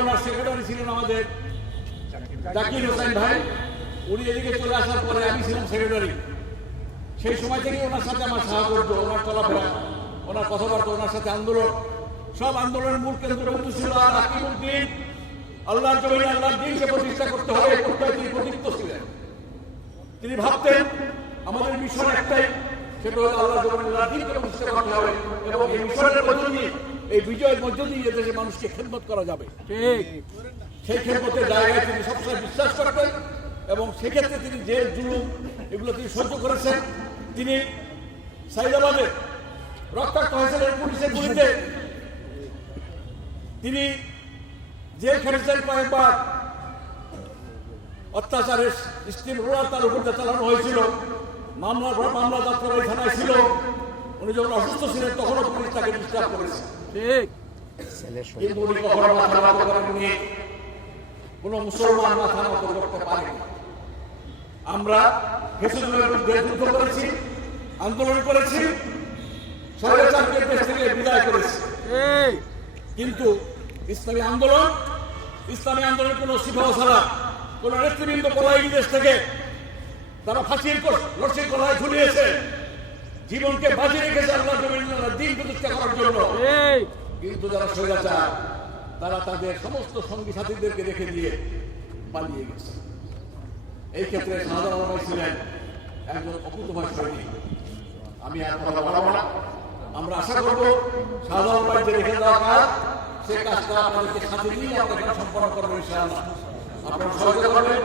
আমি সেক্রেটারি ছিলেন আমাদের ভাই। উনি এদিকে চলে আসার পরে আমি ছিলাম সেক্রেটারি। সেই সময় থেকেই ওনার সাথে আমার সাহায্য, ওনার চলাফেরা, ওনার কথাবার্তা, ওনার সাথে আন্দোলন। সব আন্দোলনের মূল কেন্দ্রবিন্দু ছিল আর আকিমুদ্দিন আল্লাহর জমিনে আল্লাহর দিনকে প্রতিষ্ঠা করতে হবে এই তিনি প্রতিনিধিত্ব ছিলেন। তিনি ভাবতেন আমাদের মিশন একটাই সেটা হলো আল্লাহ জমিনে আল্লাহর দিনকে প্রতিষ্ঠা করতে হবে এবং এই মিশনের মধ্য দিয়ে এই বিজয়ের মধ্য দিয়ে এদেশের মানুষকে খেদমত করা যাবে। ঠিক। সেই খেদমতের জায়গায় তিনি সবসময় বিশ্বাস করতেন এবং সেক্ষেত্রে তিনি যে জুলুম এগুলো তিনি সহ্য করেছেন। তিনি সাইদাবাদে রক্তাক্ত হয়েছেন এই পুলিশের গুলিতে। তিনি জেল খেটেছেন কয়েকবার অত্যাচারের স্টিম রোলার তার উপর চালানো হয়েছিল মামলা মামলা যাত্রা ওই থানায় ছিল উনি যখন অসুস্থ ছিলেন তখনও পুলিশ তাকে ডিস্টার্ব করেছে। ঠিক। কোন মুসলমান মাথা নত করতে আমরা ফেসিলের বিরুদ্ধে যুদ্ধ করেছি আন্দোলন করেছি স্বৈরাচারকে দেশ থেকে বিদায় করেছি। কিন্তু ইসলামী আন্দোলন ইসলামী আন্দোলনের কোন সিফাও ছাড়া কোন নেতৃবৃন্দ পলায়নি দেশ থেকে তারা ফাঁসির রশির গলায় ঝুলিয়েছে। জীবনকে বাজি রেখেছে আল্লাহ দিন প্রতিষ্ঠা করার জন্য। কিন্তু যারা স্বৈরাচার তারা তাদের সমস্ত সঙ্গী সাথীদেরকে রেখে দিয়ে পালিয়ে গেছে। এই ক্ষেত্রে ভাই ছিলেন একজন অকুতভয় সৈনিক আমি আর কথা বলব না। আমরা আশা করব যে রেখে দেওয়া কাজ সে কাজটা সাথে নিয়ে আপনারা সহযোগিতা করবেন।